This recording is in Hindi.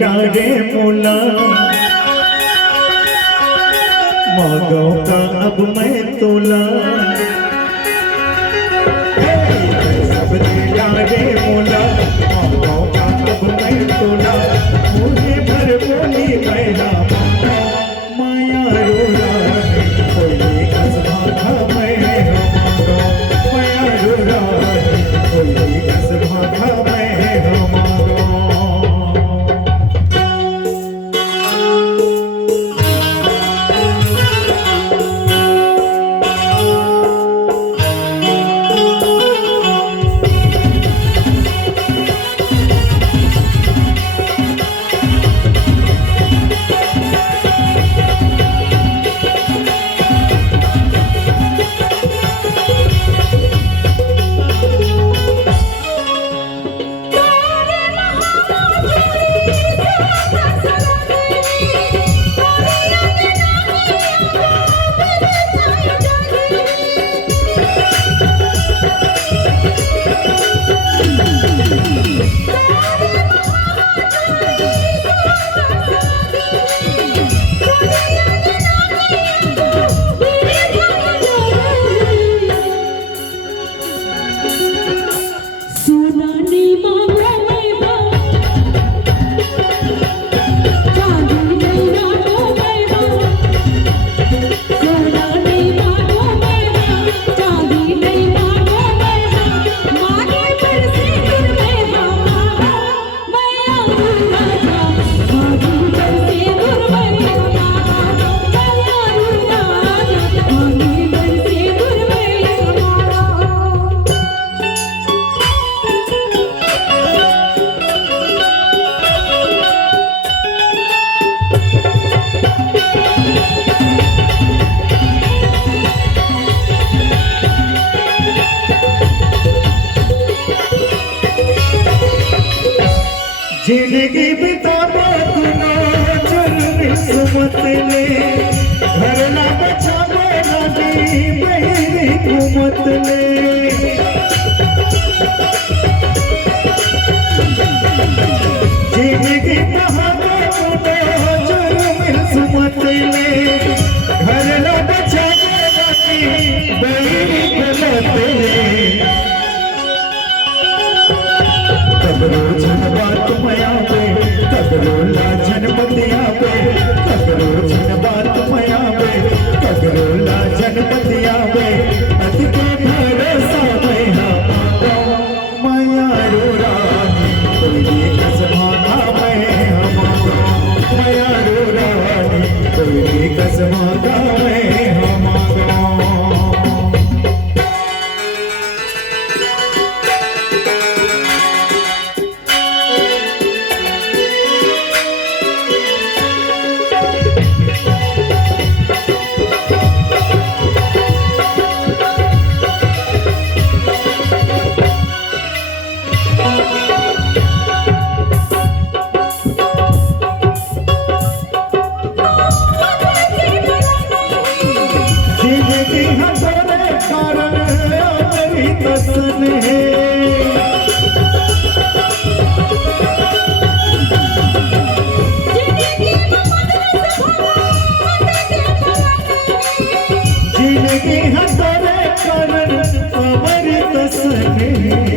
डारे मोला मांगो का अब मैं तोला सब दे डारे मोला मांगो का अब मैं तोला मुझे भर बोली मैना माया रोला कोई कसमा था मैं मांगो माया रोला कोई कसमा था मैं मांगो। जिंदगी बिताना गुना जुल्म किस्मत ने घर ना बचाना नदी मेरी हुकूमत ने जिंदगी बहाना गुना जुल्म किस्मत ने घर ना बचाना नदी मेरी हुकूमत ने कबरो जनबात मया पे कबरो ला जनपतिया पे कबरो जनबात मया पे कबरो ला जनपतिया पे अति के भरोसा में हम माया रोरा कोई कसमा का मैं हमारो माया रोरा कोई कसमा का मैं हमारो। जिंदगी हमारे कारण अमर तस्वीर